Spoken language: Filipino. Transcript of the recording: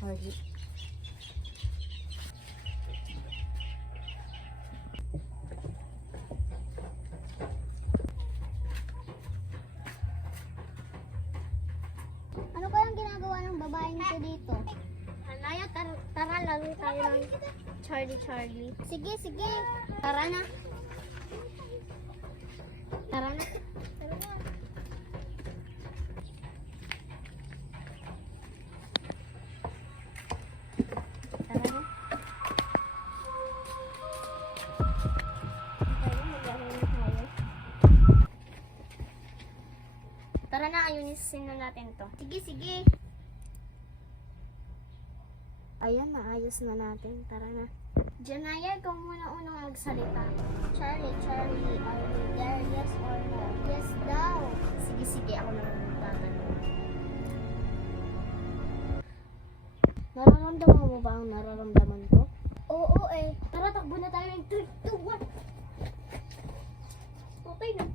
Charlie. Ano kayang ginagawa ng babaeng ito dito? Anaya, tara laro tayo ng Charlie. Sige, sige. Tara na. Tara na. Tara na. Tara na, ayunisin na natin to. Sige, sige. Ayan, naayos na natin. Tara na. Janaya, ikaw muna unang magsalita. Charlie, are you there? Yes or no? Yes daw. Sige, ako naman magtatanong. Nararamdaman mo ba ang nararamdaman ko? Oo eh. Tara, takbo na tayo. 3, 2, 1. Okay na.